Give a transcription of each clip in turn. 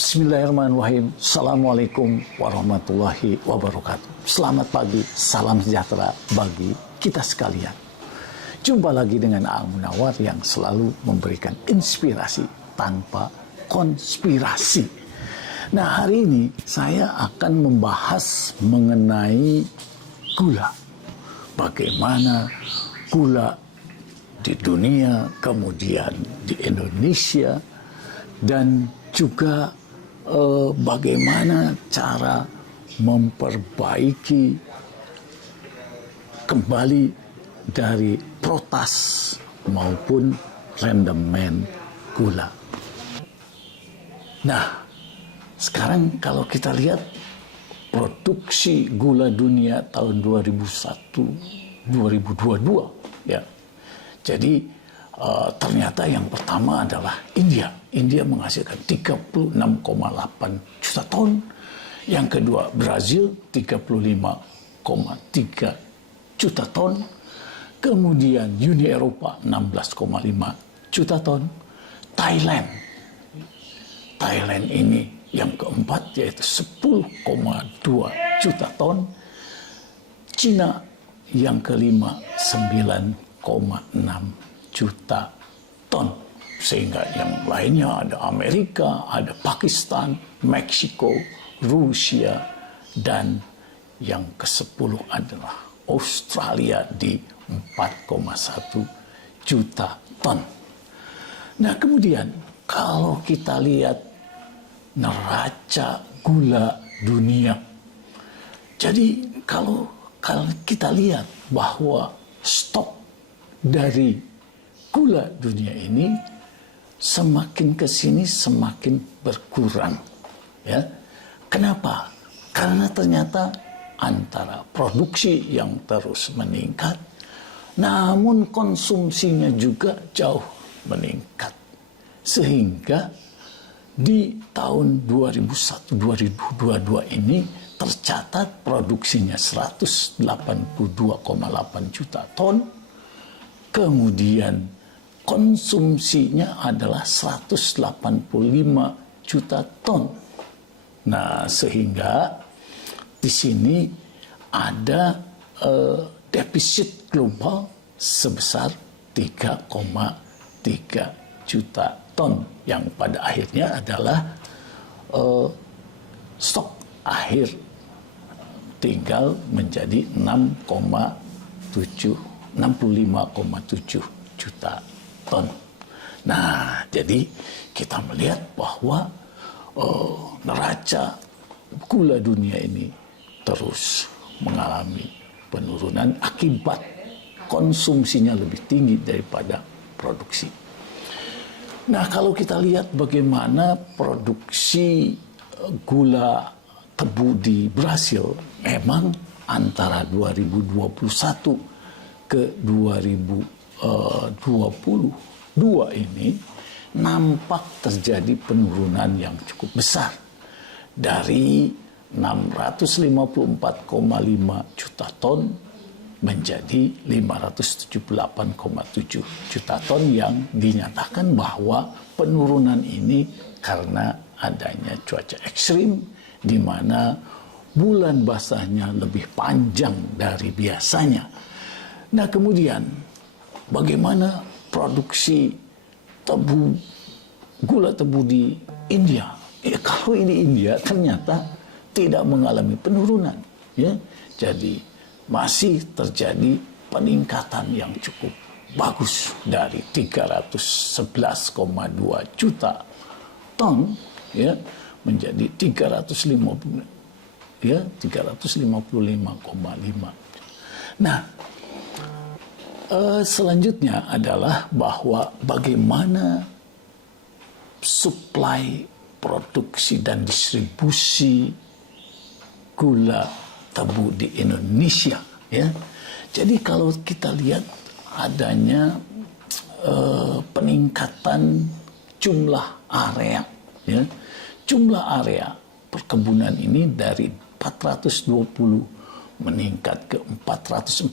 Bismillahirrahmanirrahim. Assalamualaikum warahmatullahi wabarakatuh. Selamat pagi, salam sejahtera bagi kita sekalian. Jumpa lagi dengan Aang Munawar yang selalu memberikan inspirasi tanpa konspirasi. Nah, hari ini saya akan membahas mengenai gula. Bagaimana gula di dunia, kemudian di Indonesia, dan juga bagaimana cara memperbaiki kembali dari protas maupun rendemen gula. Nah, sekarang kalau kita lihat produksi gula dunia tahun 2001-2022, ya. Jadi ternyata yang pertama adalah India. India menghasilkan 36,8 juta ton. Yang kedua Brazil 35,3 juta ton. Kemudian Uni Eropa 16,5 juta ton. Thailand ini yang keempat yaitu 10,2 juta ton. Cina yang kelima 9,6 juta ton. Sehingga yang lainnya ada Amerika, ada Pakistan, Meksiko, Rusia, dan yang ke-10 adalah Australia di 4,1 juta ton. Nah, kemudian kalau kita lihat neraca gula dunia. Jadi kalau kita lihat bahwa stok dari gula dunia ini semakin ke sini semakin berkurang, ya. Kenapa? Karena ternyata antara produksi yang terus meningkat, namun konsumsinya juga jauh meningkat. Sehingga di tahun 2001-2022 ini tercatat produksinya 182,8 juta ton, kemudian konsumsinya adalah 185 juta ton. Nah, sehingga di sini ada defisit global sebesar 3,3 juta ton yang pada akhirnya adalah stok akhir tinggal menjadi 65,7 juta ton. Nah, jadi kita melihat bahwa neraca gula dunia ini terus mengalami penurunan akibat konsumsinya lebih tinggi daripada produksi. Nah, kalau kita lihat bagaimana produksi gula tebu di Brasil, memang antara 2021 ke 2022 ini nampak terjadi penurunan yang cukup besar dari 654,5 juta ton menjadi 578,7 juta ton, yang dinyatakan bahwa penurunan ini karena adanya cuaca ekstrim di mana bulan basahnya lebih panjang dari biasanya. Nah, kemudian bagaimana produksi gula tebu di India? Kalau ini India ternyata tidak mengalami penurunan, ya. Jadi masih terjadi peningkatan yang cukup bagus dari 311,2 juta ton, ya, menjadi 355,5. Nah, selanjutnya adalah bahwa bagaimana suplai, produksi, dan distribusi gula tebu di Indonesia, ya. Jadi kalau kita lihat adanya peningkatan jumlah area, ya. Jumlah area perkebunan ini dari 420 meningkat ke 448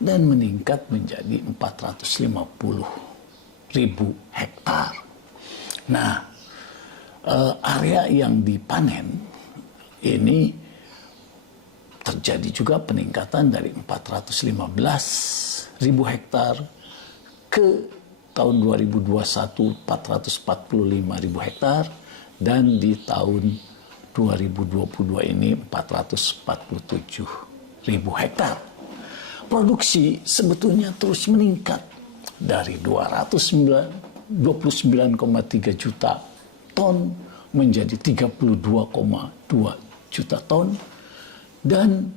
dan meningkat menjadi 450.000 hektar. Nah, area yang dipanen ini terjadi juga peningkatan dari 415.000 hektar ke tahun 2021 445.000 hektar, dan di tahun 2022 ini 447.000 hektar. Produksi sebetulnya terus meningkat dari 29,3 juta ton menjadi 32,2 juta ton, dan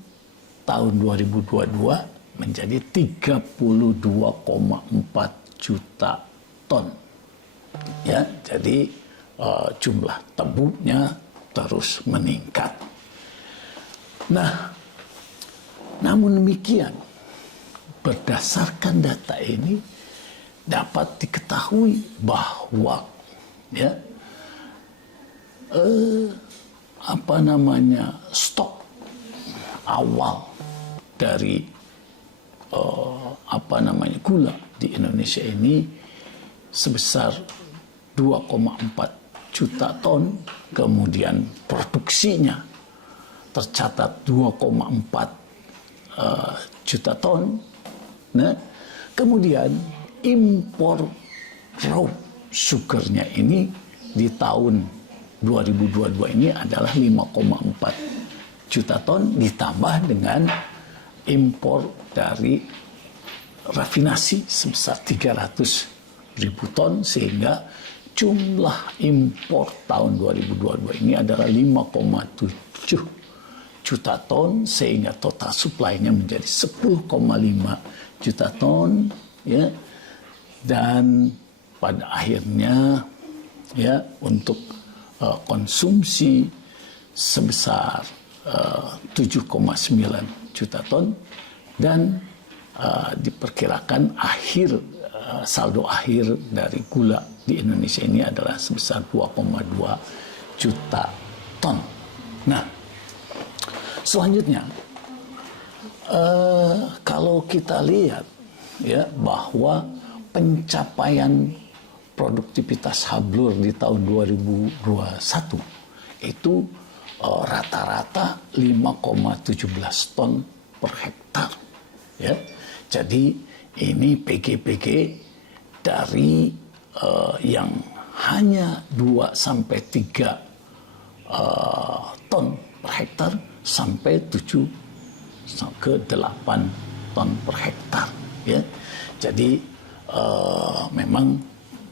tahun 2022 menjadi 32,4 juta ton. Ya, jadi jumlah tebunya terus meningkat. Nah, namun demikian, berdasarkan data ini dapat diketahui bahwa ya stok awal dari gula di Indonesia ini sebesar 2,4 juta ton, kemudian produksinya tercatat 2,4 juta ton. Nah, kemudian impor raw sugarnya ini di tahun 2022 ini adalah 5,4 juta ton, ditambah dengan impor dari rafinasi sebesar 300.000 ton, sehingga jumlah impor tahun 2022 ini adalah 5,7 juta ton, sehingga total supply-nya menjadi 10,5 juta ton, ya. Dan pada akhirnya ya untuk konsumsi sebesar 7,9 juta ton, dan diperkirakan saldo akhir dari gula di Indonesia ini adalah sebesar 2,2 juta ton. Nah, selanjutnya kalau kita lihat ya bahwa pencapaian produktivitas hablur di tahun 2021 itu rata-rata 5,17 ton per hektar, ya. Jadi ini PG-PG dari yang hanya 2 sampai 3 ton per hektar sampai 7 ke 8 ton per hektar, ya. Jadi memang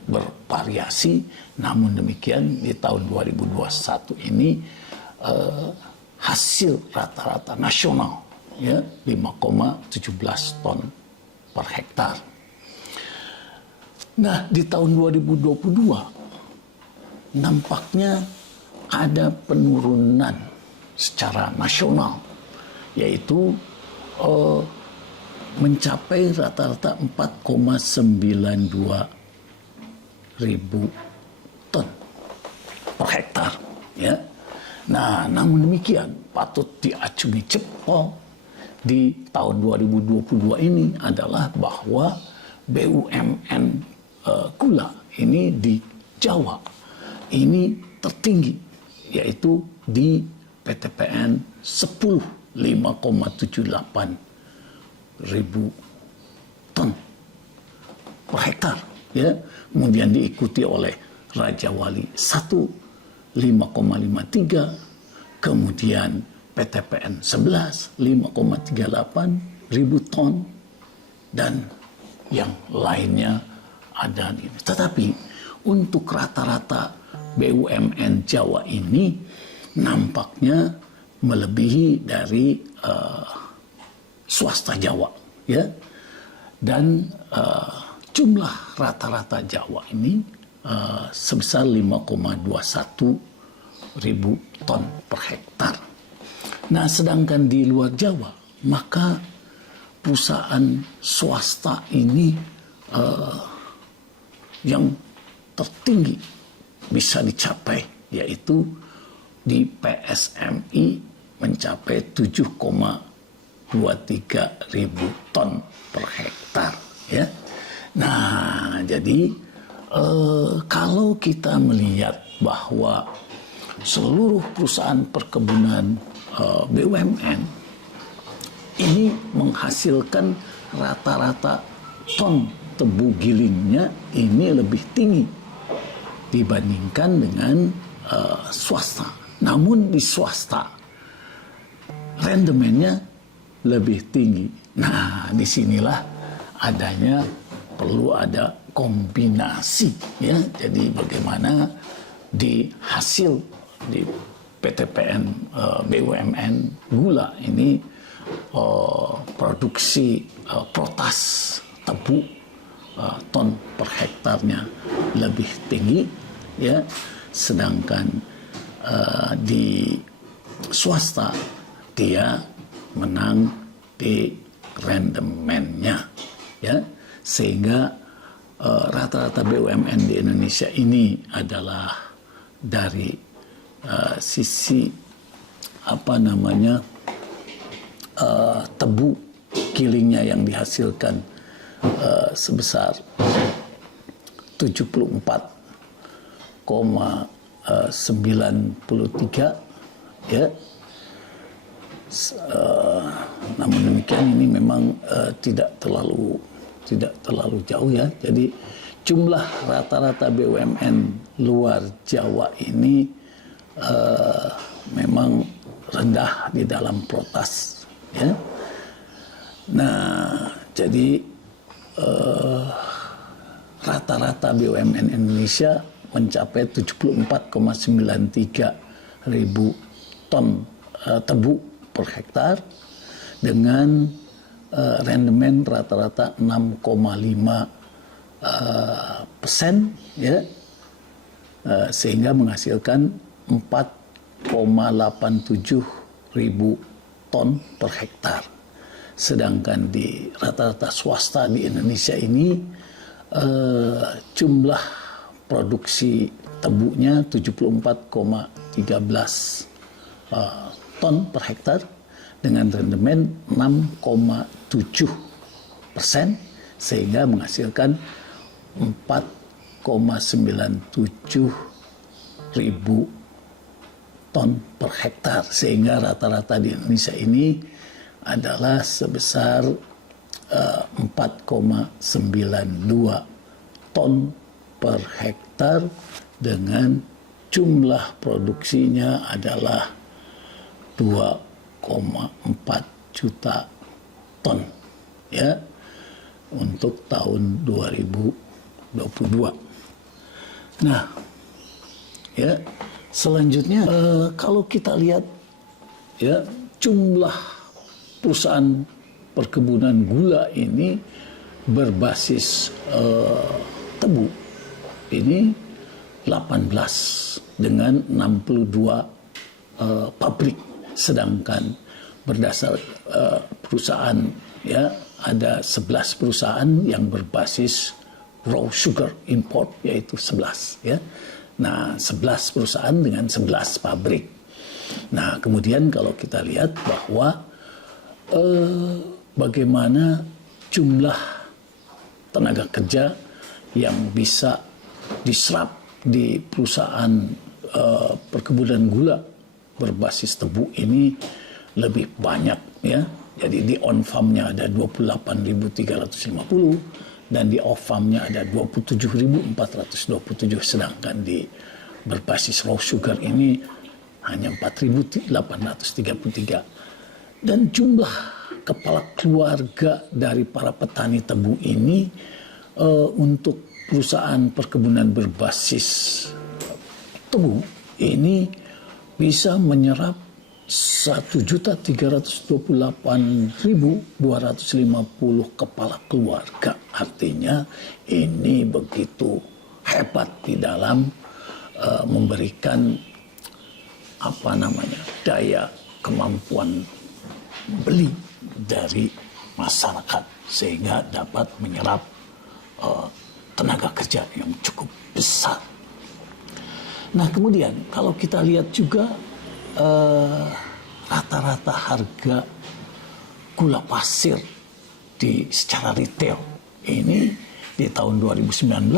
bervariasi, namun demikian di tahun 2021 ini hasil rata-rata nasional ya 5,17 ton per hektar. Nah, di tahun 2022 nampaknya ada penurunan secara nasional, yaitu mencapai rata-rata 4,92 ribu ton per hektar, ya. Nah, namun demikian patut diacungi jempol di tahun 2022 ini adalah bahwa BUMN gula ini di Jawa ini tertinggi, yaitu di PTPN 5,78 ribu ton per hektar, ya. Kemudian diikuti oleh Raja Wali 1 5,53, kemudian PTPN 11 5,38 ribu ton, dan yang lainnya ada di. Tetapi untuk rata-rata BUMN Jawa ini nampaknya melebihi dari swasta Jawa, ya. Dan jumlah rata-rata Jawa ini sebesar 5,21 ribu ton per hektar. Nah, sedangkan di luar Jawa, maka perusahaan swasta ini yang tertinggi bisa dicapai, yaitu di PSMI mencapai 7,23 ribu ton per hektar, ya. Nah, jadi kalau kita melihat bahwa seluruh perusahaan perkebunan BUMN ini menghasilkan rata-rata ton tebu gilingnya ini lebih tinggi dibandingkan dengan swasta. Namun di swasta rendemennya lebih tinggi. Nah, disinilah perlu ada kombinasi, ya. Jadi bagaimana di hasil di PTPN BUMN gula ini produksi protas tebu ton per hektarnya lebih tinggi, ya, sedangkan di swasta dia menang di rendemennya, ya, sehingga rata-rata BUMN di Indonesia ini adalah dari sisi tebu gilingnya yang dihasilkan sebesar 74,93, ya. Namun demikian ini memang tidak terlalu jauh, ya. Jadi jumlah rata-rata BUMN luar Jawa ini memang rendah di dalam protas, ya. Nah, jadi rata-rata BUMN Indonesia mencapai 74,93 ribu ton tebu per hektar dengan rendemen rata-rata 6,5%, ya, sehingga menghasilkan 4,87 ribu ton per hektar. Sedangkan di rata-rata swasta di Indonesia ini jumlah produksi tebunya 74,13 ton per hektar dengan rendemen 6,7%, sehingga menghasilkan 4,97 ribu ton per hektar, sehingga rata-rata di Indonesia ini adalah sebesar 4,92 ton per hektar dengan jumlah produksinya adalah 2,4 juta ton, ya, untuk tahun 2022. Nah, ya, selanjutnya kalau kita lihat, ya, jumlah perusahaan perkebunan gula ini berbasis tebu ini 18 dengan 62 pabrik, sedangkan berdasar perusahaan, ya, ada 11 perusahaan yang berbasis raw sugar import, yaitu 11, ya. Nah, 11 perusahaan dengan 11 pabrik. Nah, kemudian kalau kita lihat bahwa bagaimana jumlah tenaga kerja yang bisa diserap di perusahaan perkebunan gula berbasis tebu ini lebih banyak, ya. Jadi di on farm-nya ada 28.350 dan di off farm-nya ada 27.427, sedangkan di berbasis raw sugar ini hanya 4.833. Dan jumlah kepala keluarga dari para petani tebu ini untuk perusahaan perkebunan berbasis tebu ini bisa menyerap 1.328.250 kepala keluarga. Artinya ini begitu hebat di dalam memberikan daya kemampuan beli dari masyarakat, sehingga dapat menyerap tenaga kerja yang cukup besar. Nah, kemudian kalau kita lihat juga rata-rata harga gula pasir secara retail ini Di tahun 2019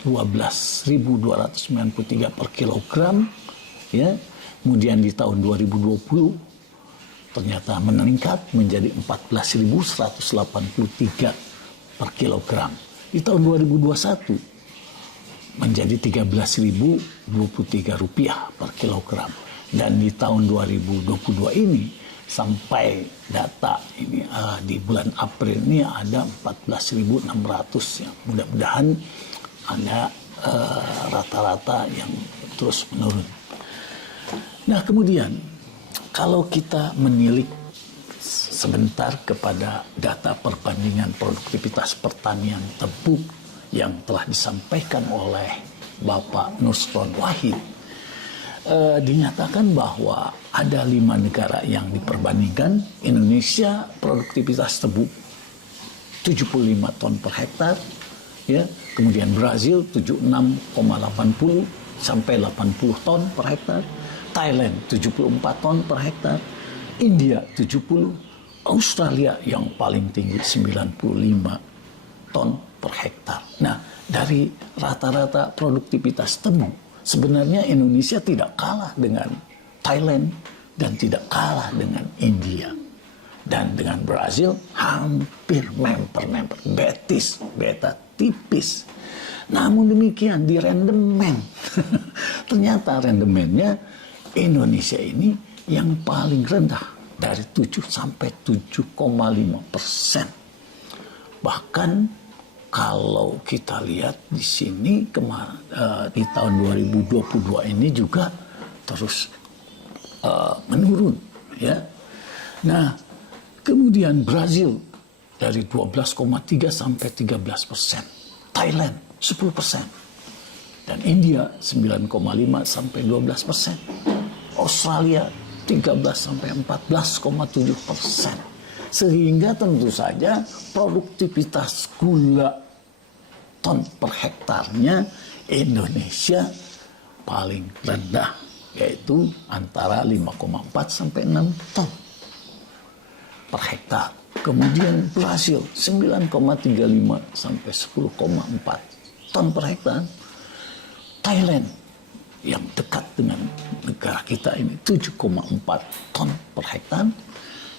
12.293 per kilogram, ya. Kemudian di tahun 2020 ternyata meningkat menjadi 14.183 per kilogram. Di tahun 2021 menjadi 13.023 rupiah per kilogram. Dan di tahun 2022 ini sampai data ini di bulan April ini ada 14.600 ya. Mudah-mudahan ada rata-rata yang terus menurun. Nah, kemudian kalau kita menilik sebentar kepada data perbandingan produktivitas pertanian tebu yang telah disampaikan oleh Bapak Nusron Wahid, dinyatakan bahwa ada 5 negara yang diperbandingkan. Indonesia produktivitas tebu 75 ton per hektar, ya. Kemudian Brazil 76,80 sampai 80 ton per hektar, Thailand 74 ton per hektar, India 70, Australia yang paling tinggi 95 ton per hektar. Nah, dari rata-rata produktivitas tebu, sebenarnya Indonesia tidak kalah dengan Thailand dan tidak kalah dengan India. Dan dengan Brazil hampir memper-memper. Beta tipis. Namun demikian di rendemen, ternyata rendemennya Indonesia ini yang paling rendah dari 7 sampai 7,5%. Bahkan kalau kita lihat di sini di tahun 2022 ini juga terus menurun, ya. Nah, kemudian Brazil dari 12,3 sampai 13%, Thailand 10%, dan India 9,5 sampai 12%, Australia 13 sampai 14,7%. Sehingga tentu saja produktivitas gula ton per hektarnya Indonesia paling rendah, yaitu antara 5,4 sampai 6 ton per hektar. Kemudian Brasil 9,35 sampai 10,4 ton per hektar. Thailand yang dekat dengan negara kita ini 7,4 ton per hektar.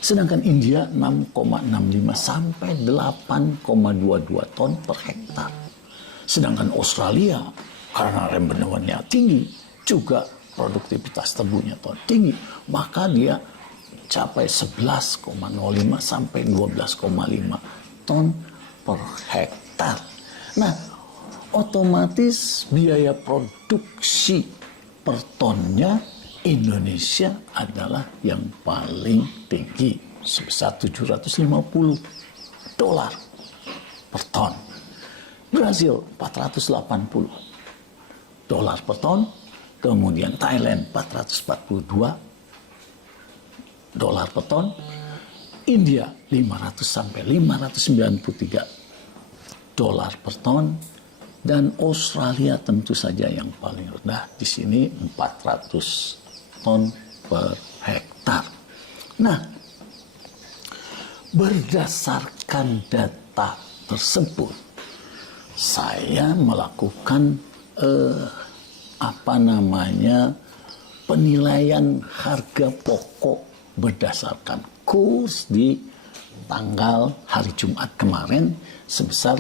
Sedangkan India 6,65 sampai 8,22 ton per hektar. Sedangkan Australia karena rendemennya tinggi, juga produktivitas tebunya tinggi, maka dia capai 11,05 sampai 12,5 ton per hektar. Nah, otomatis biaya produksi per tonnya Indonesia adalah yang paling tinggi, sebesar $750 per ton. Brazil $480 per ton. Kemudian Thailand $442 per ton. India 500 sampai 593 dolar per ton. Dan Australia tentu saja yang paling rendah di sini 400 ton per hektar. Nah, berdasarkan data tersebut, saya melakukan penilaian harga pokok berdasarkan kurs di tanggal hari Jumat kemarin sebesar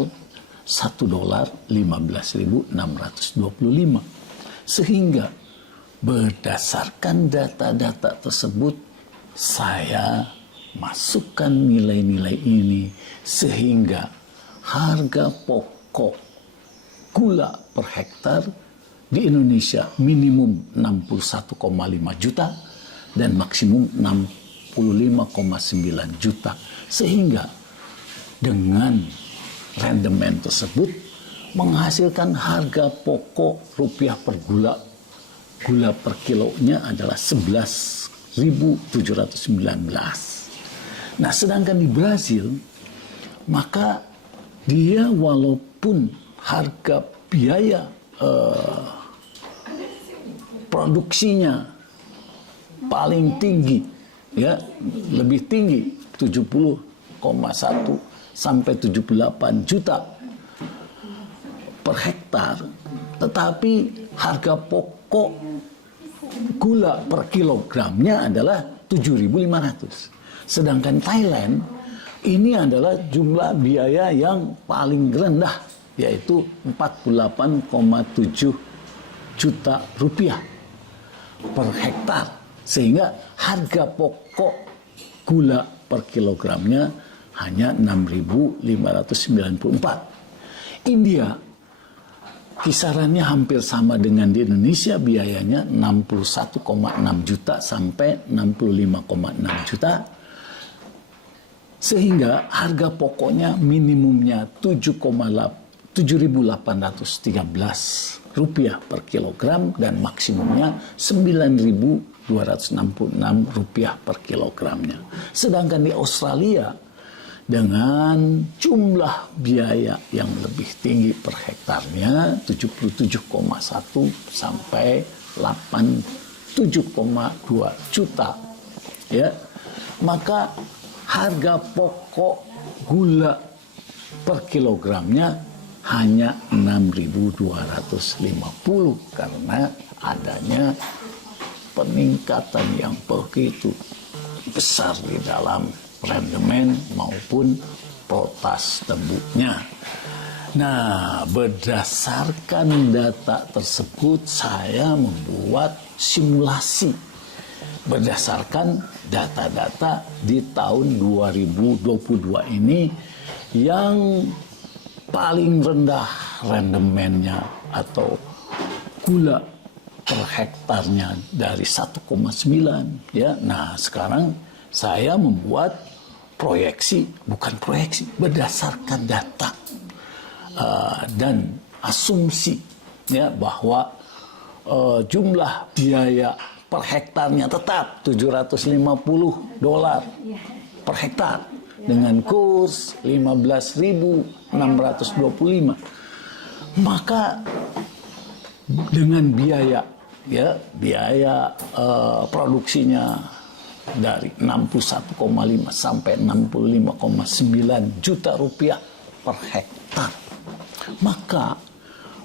$1.15.625. Sehingga berdasarkan data-data tersebut saya masukkan nilai-nilai ini sehingga harga pokok gula per hektar di Indonesia minimum 61,5 juta dan maksimum 65,9 juta. Sehingga dengan rendemen tersebut menghasilkan harga pokok rupiah per gula per kilonya adalah 11.719. Nah, sedangkan di Brazil maka dia walaupun harga biaya produksinya paling tinggi, ya, lebih tinggi 70,1 sampai 78 juta per hektar, tetapi harga pokok gula per kilogramnya adalah 7.500. Sedangkan Thailand ini adalah jumlah biaya yang paling rendah, yaitu 48,7 juta rupiah per hektar. Sehingga harga pokok gula per kilogramnya hanya 6.594. India kisarannya hampir sama dengan di Indonesia, biayanya 61,6 juta sampai 65,6 juta. Sehingga harga pokoknya minimumnya 7.813 rupiah per kilogram dan maksimumnya 9.266 rupiah per kilogramnya. Sedangkan di Australia dengan jumlah biaya yang lebih tinggi per hektarnya 77,1 sampai 87,2 juta, ya, maka harga pokok gula per kilogramnya hanya 6.250 karena adanya peningkatan yang begitu besar di dalam rendemen maupun potas tebunya. Nah, berdasarkan data tersebut saya membuat simulasi berdasarkan data-data di tahun 2022 ini yang paling rendah rendemennya atau gula per hektarnya dari 1,9, ya. Nah, sekarang saya membuat proyeksi, bukan proyeksi, berdasarkan data dan asumsi, ya, bahwa jumlah biaya per hektarnya tetap $750 per hektar dengan kurs 15.625. Maka dengan biaya, ya, biaya produksinya dari 61,5 sampai 65,9 juta rupiah per hektar, maka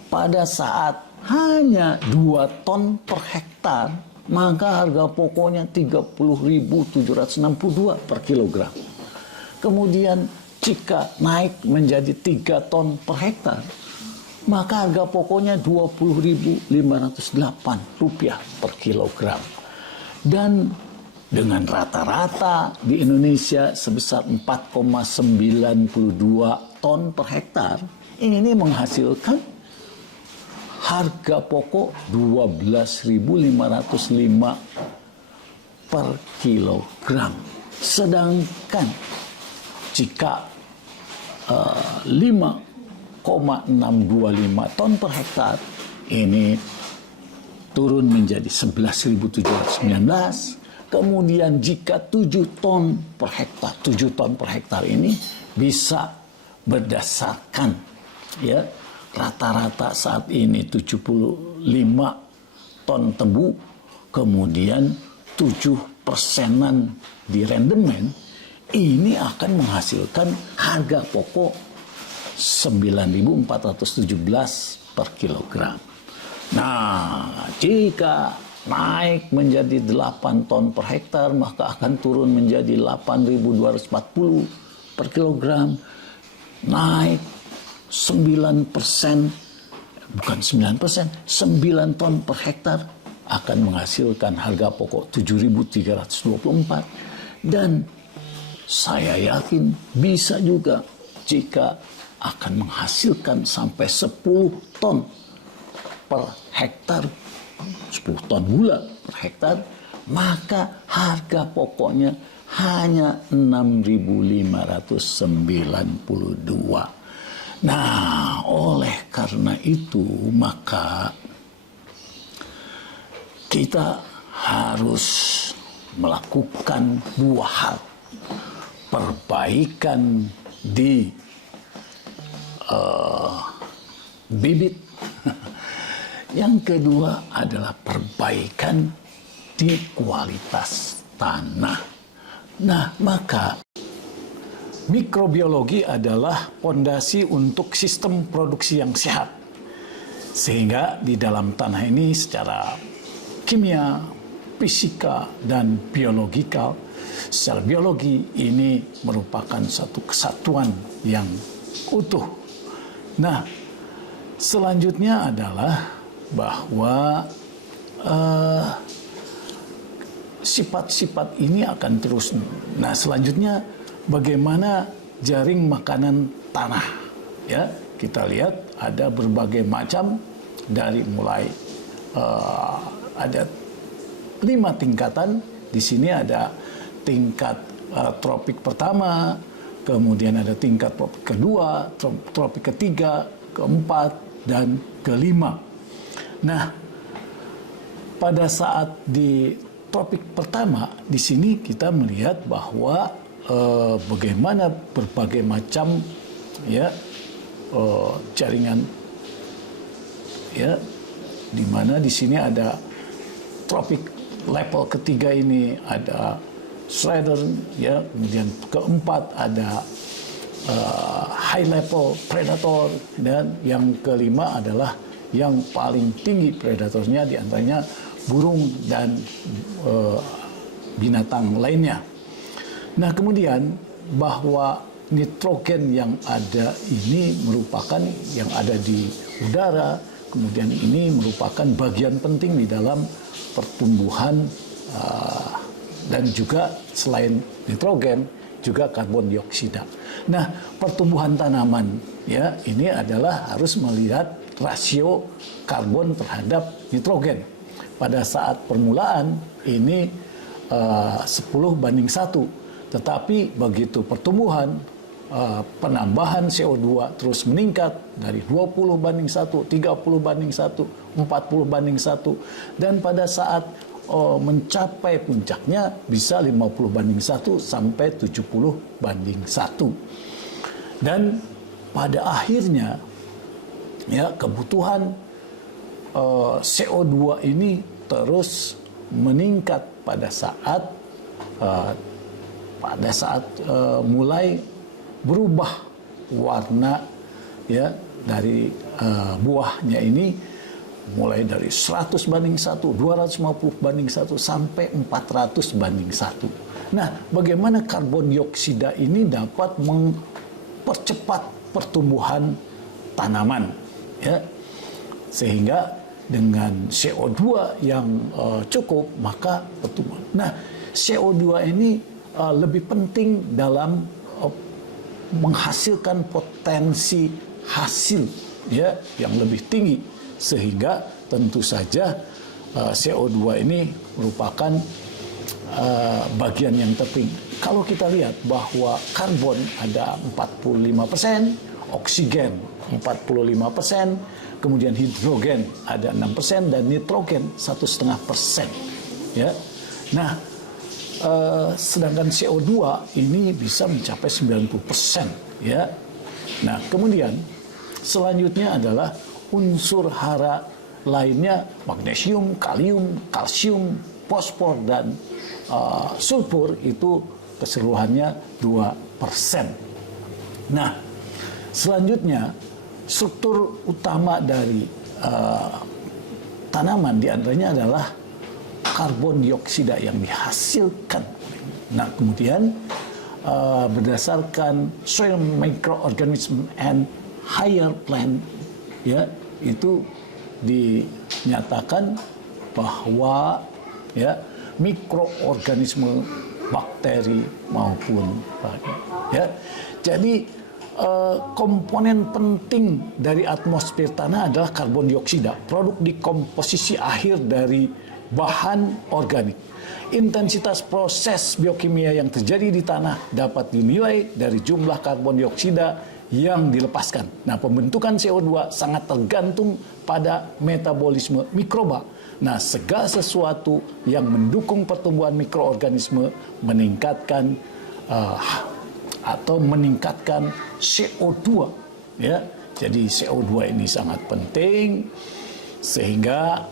pada saat hanya 2 ton per hektar, maka harga pokoknya 30.762 per kilogram. Kemudian jika naik menjadi 3 ton per hektar, maka harga pokoknya 20.508 rupiah per kilogram. Dan dengan rata-rata di Indonesia sebesar 4,92 ton per hektar, ini menghasilkan harga pokok 12.505 per kilogram. Sedangkan jika 5,625 ton per hektar, ini turun menjadi 11.719. Kemudian jika 7 ton per hektar, 7 ton per hektar ini bisa berdasarkan, ya, rata-rata saat ini 75 ton tebu, kemudian 7%-an di rendemen, ini akan menghasilkan harga pokok 9.417 per kilogram. Nah, jika naik menjadi 8 ton per hektar, maka akan turun menjadi 8.240 per kilogram. Naik 9%, bukan 9%, 9 ton per hektar akan menghasilkan harga pokok 7.324. Dan saya yakin bisa juga jika akan menghasilkan sampai 10 ton per hektar, 10 ton gula per hektar, maka harga pokoknya hanya 6.592. Nah, oleh karena itu maka kita harus melakukan 2 hal. Perbaikan di bibit. Yang kedua adalah perbaikan di kualitas tanah. Nah, maka mikrobiologi adalah pondasi untuk sistem produksi yang sehat. Sehingga di dalam tanah ini secara kimia, fisika, dan biologikal, secara biologi ini merupakan satu kesatuan yang utuh. Nah, selanjutnya adalah bahwa sifat-sifat ini akan terus. Nah, selanjutnya bagaimana jaring makanan tanah? Ya, kita lihat ada berbagai macam, dari mulai ada 5 tingkatan. Di sini ada tingkat tropik pertama, kemudian ada tingkat tropik kedua, tropik ketiga, keempat, dan kelima. Nah, pada saat di tropik pertama, di sini kita melihat bahwa bagaimana berbagai macam ya jaringan, ya, di mana di sini ada tropik level ketiga ini ada Southern, ya, kemudian keempat ada high level predator, dan yang kelima adalah yang paling tinggi predatornya, diantaranya burung dan binatang lainnya. Nah, kemudian bahwa nitrogen yang ada ini merupakan yang ada di udara, kemudian ini merupakan bagian penting di dalam pertumbuhan, dan juga selain nitrogen juga karbon dioksida. Nah, pertumbuhan tanaman ya ini adalah harus melihat rasio karbon terhadap nitrogen. Pada saat permulaan ini 10:1, tetapi begitu pertumbuhan, penambahan CO2 terus meningkat dari 20:1, 30:1, 40:1, dan pada saat mencapai puncaknya bisa 50:1 sampai 70:1. Dan pada akhirnya ya kebutuhan CO2 ini terus meningkat pada saat mulai berubah warna ya dari buahnya ini, mulai dari 100:1, 250:1 sampai 400:1. Nah, bagaimana karbon dioksida ini dapat mempercepat pertumbuhan tanaman ya, sehingga dengan CO2 yang cukup maka pertumbuhan. Nah, CO2 ini lebih penting dalam menghasilkan potensi hasil ya yang lebih tinggi, sehingga tentu saja CO2 ini merupakan bagian yang terpenting. Kalau kita lihat bahwa karbon ada 45%, oksigen 45%, kemudian hidrogen ada 6%, dan nitrogen 1,5%. Ya, nah sedangkan CO2 ini bisa mencapai 90%. Ya, nah kemudian selanjutnya adalah unsur hara lainnya, magnesium, kalium, kalsium, fosfor, dan sulfur itu keseluruhannya 2%. Nah, selanjutnya struktur utama dari tanaman diantaranya adalah karbon dioksida yang dihasilkan. Nah, kemudian berdasarkan soil microorganism and higher plant ya itu dinyatakan bahwa ya mikroorganisme, bakteri maupun ya, jadi komponen penting dari atmosfer tanah adalah karbon dioksida, produk dekomposisi akhir dari bahan organik. Intensitas proses biokimia yang terjadi di tanah dapat dinilai dari jumlah karbon dioksida yang dilepaskan. Nah, pembentukan CO2 sangat tergantung pada metabolisme mikroba. Nah, segala sesuatu yang mendukung pertumbuhan mikroorganisme meningkatkan CO2 ya. Jadi CO2 ini sangat penting, sehingga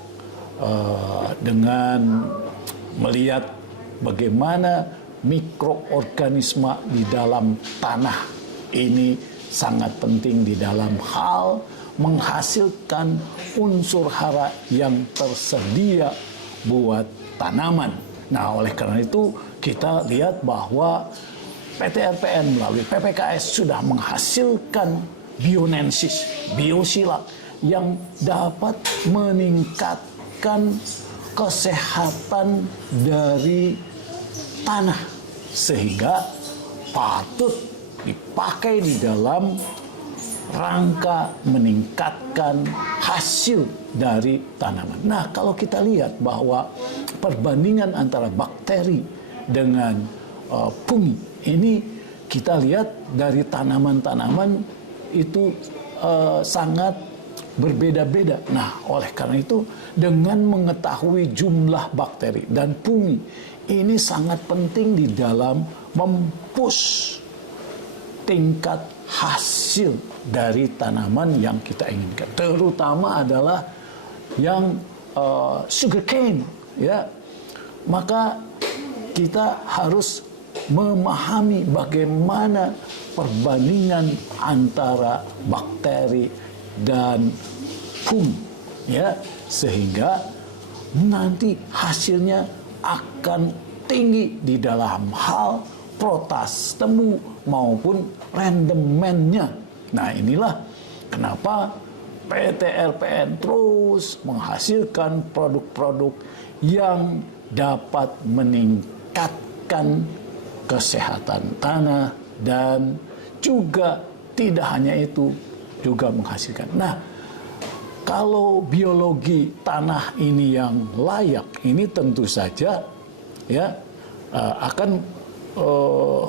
dengan melihat bagaimana mikroorganisme di dalam tanah ini sangat penting di dalam hal menghasilkan unsur hara yang tersedia buat tanaman. Nah, oleh karena itu kita lihat bahwa PT RPN melalui PPKS sudah menghasilkan bionensis, biosila yang dapat meningkatkan kesehatan dari tanah sehingga patut dipakai di dalam rangka meningkatkan hasil dari tanaman. Nah, kalau kita lihat bahwa perbandingan antara bakteri dengan fungi, ini kita lihat dari tanaman-tanaman itu sangat berbeda-beda. Nah, oleh karena itu dengan mengetahui jumlah bakteri dan fungi, ini sangat penting di dalam mempush tingkat hasil dari tanaman yang kita inginkan. Terutama adalah yang sugarcane, ya. Maka kita harus memahami bagaimana perbandingan antara bakteri dan fungi, ya, sehingga nanti hasilnya akan tinggi di dalam hal protas temu maupun rendemennya. Nah, inilah kenapa PT RPN terus menghasilkan produk-produk yang dapat meningkatkan kesehatan tanah dan juga tidak hanya itu, juga menghasilkan. Nah, kalau biologi tanah ini yang layak, ini tentu saja ya akan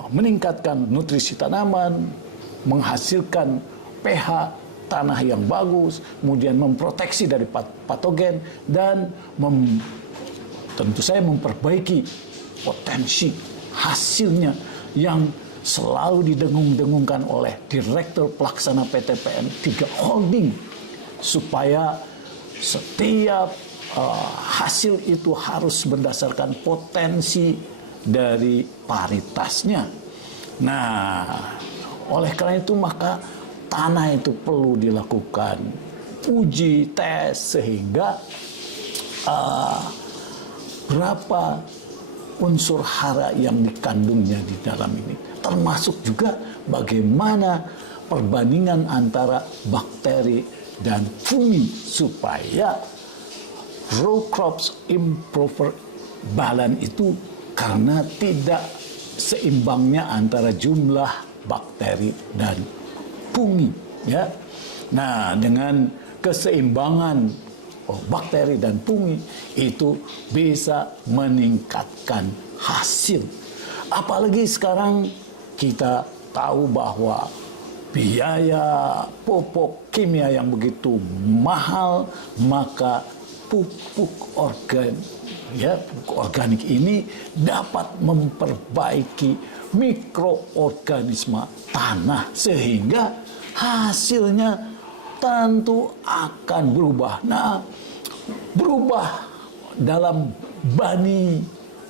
meningkatkan nutrisi tanaman, menghasilkan pH tanah yang bagus, kemudian memproteksi dari patogen dan tentu saja memperbaiki potensi hasilnya yang selalu didengung-dengungkan oleh Direktur Pelaksana PT PN 3 Holding, supaya setiap hasil itu harus berdasarkan potensi dari paritasnya. Nah, oleh karena itu maka tanah itu perlu dilakukan uji tes sehingga berapa unsur hara yang dikandungnya di dalam ini, termasuk juga bagaimana perbandingan antara bakteri dan fungi supaya row crops improper balance itu karena tidak seimbangnya antara jumlah bakteri dan fungi, ya. Nah, dengan keseimbangan bakteri dan fungi itu bisa meningkatkan hasil. Apalagi sekarang kita tahu bahwa biaya pupuk kimia yang begitu mahal, maka pupuk organik ini dapat memperbaiki mikroorganisme tanah sehingga hasilnya tentu akan berubah. Nah, berubah dalam bani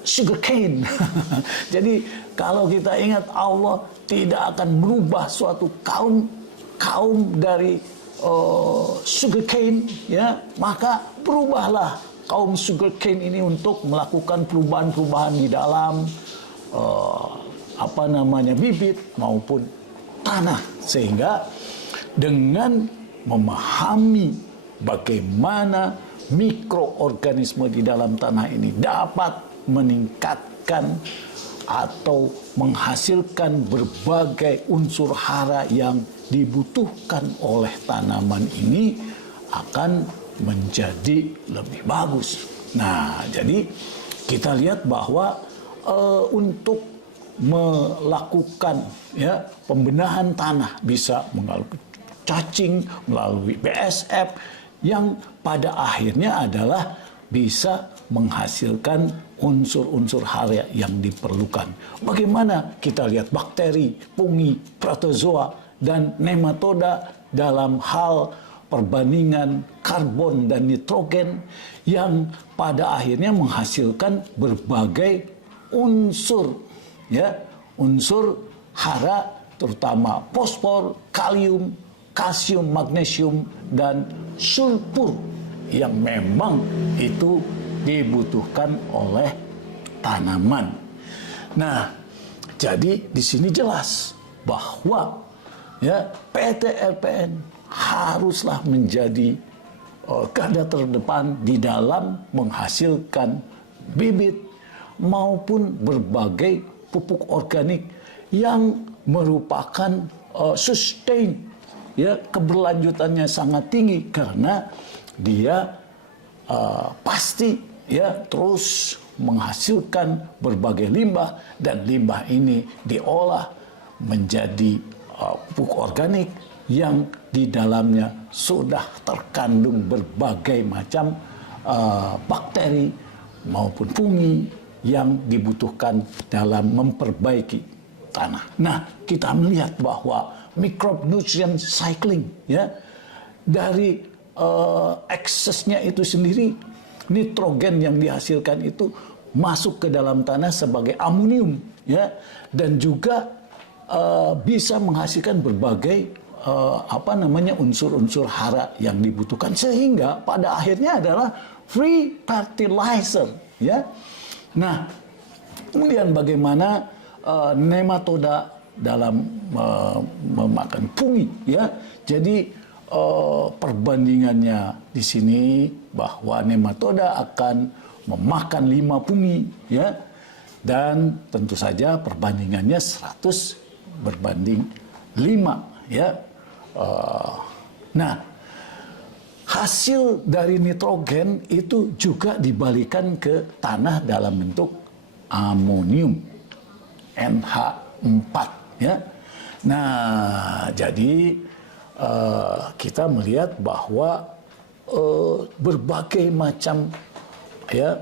sugarcane. Jadi kalau kita ingat, Allah tidak akan merubah suatu kaum dari sugarcane, ya, maka berubahlah kaum sugarcane ini untuk melakukan perubahan-perubahan di dalam bibit maupun tanah, sehingga dengan memahami bagaimana mikroorganisme di dalam tanah ini dapat meningkatkan atau menghasilkan berbagai unsur hara yang dibutuhkan oleh tanaman ini akan menjadi lebih bagus. Nah, jadi kita lihat bahwa untuk melakukan pembenahan tanah bisa melalui cacing, melalui BSF yang pada akhirnya adalah bisa menghasilkan unsur-unsur hara yang diperlukan. Bagaimana kita lihat bakteri, fungi, protozoa, dan nematoda dalam hal perbandingan karbon dan nitrogen yang pada akhirnya menghasilkan berbagai unsur, unsur hara terutama fosfor, kalium, kalsium, magnesium, dan sulfur yang memang itu dibutuhkan oleh tanaman. Nah, jadi di sini jelas bahwa ya PT LPN haruslah menjadi garda terdepan di dalam menghasilkan bibit maupun berbagai pupuk organik yang merupakan sustain, ya, keberlanjutannya sangat tinggi karena dia pasti ya terus menghasilkan berbagai limbah, dan limbah ini diolah menjadi pupuk organik yang di dalamnya sudah terkandung berbagai macam bakteri maupun fungi yang dibutuhkan dalam memperbaiki tanah. Nah, kita melihat bahwa micronutrient cycling, ya, dari eksesnya itu sendiri, nitrogen yang dihasilkan itu masuk ke dalam tanah sebagai amonium, ya, dan juga bisa menghasilkan berbagai unsur-unsur hara yang dibutuhkan, sehingga pada akhirnya adalah free fertilizer, ya. Nah, kemudian bagaimana nematoda dalam memakan fungi, ya. Jadi perbandingannya di sini bahwa nematoda akan memakan 5 fungi, ya. Dan tentu saja perbandingannya 100 berbanding 5, ya. Nah, hasil dari nitrogen itu juga dibalikan ke tanah dalam bentuk amonium NH4, ya. Nah, jadi kita melihat bahwa berbagai macam, ya,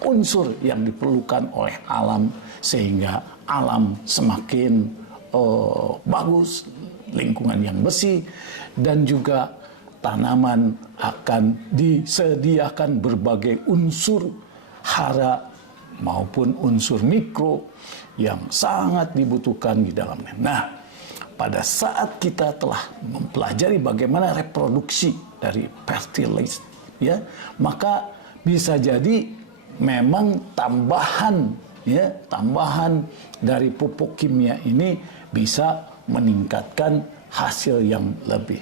unsur yang diperlukan oleh alam sehingga alam semakin bagus, lingkungan yang bersih, dan juga tanaman akan disediakan berbagai unsur hara maupun unsur mikro yang sangat dibutuhkan di dalamnya. Nah, pada saat kita telah mempelajari bagaimana reproduksi dari fertilizer, ya, maka bisa jadi memang tambahan, ya, tambahan dari pupuk kimia ini bisa meningkatkan hasil yang lebih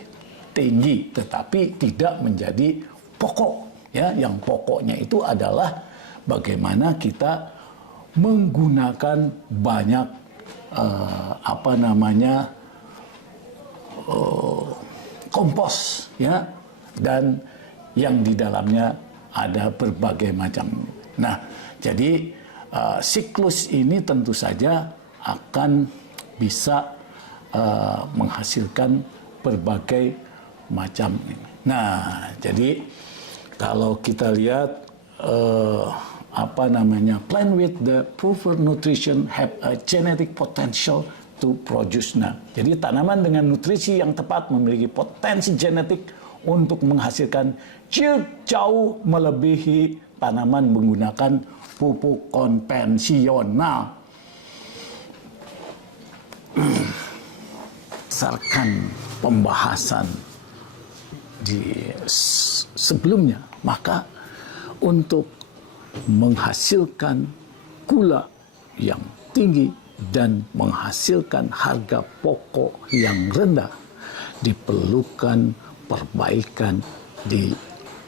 tinggi, tetapi tidak menjadi pokok, ya. Yang pokoknya itu adalah bagaimana kita menggunakan banyak kompos, ya, dan yang di dalamnya ada berbagai macam. Nah, jadi siklus ini tentu saja akan bisa menghasilkan berbagai macam ini. Nah, jadi kalau kita lihat plant with the proper nutrition have a genetic potential to produce. Nah, jadi tanaman dengan nutrisi yang tepat memiliki potensi genetik untuk menghasilkan yield jauh melebihi tanaman menggunakan pupuk konvensional. Berdasarkan pembahasan di sebelumnya, maka untuk menghasilkan gula yang tinggi dan menghasilkan harga pokok yang rendah diperlukan perbaikan di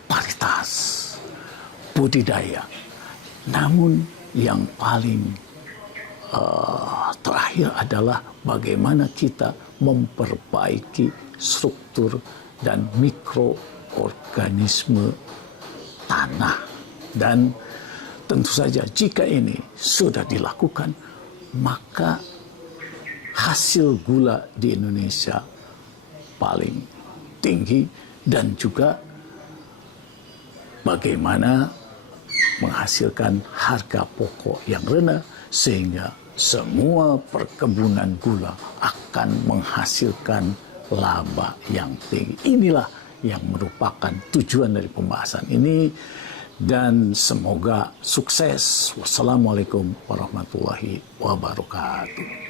paritas budidaya. Namun yang paling terakhir adalah bagaimana kita memperbaiki struktur dan mikroorganisme tanah. Dan tentu saja jika ini sudah dilakukan, maka hasil gula di Indonesia paling tinggi, dan juga bagaimana menghasilkan harga pokok yang rendah sehingga semua perkebunan gula akan menghasilkan laba yang tinggi. Inilah yang merupakan tujuan dari pembahasan ini, dan semoga sukses. Wassalamualaikum warahmatullahi wabarakatuh.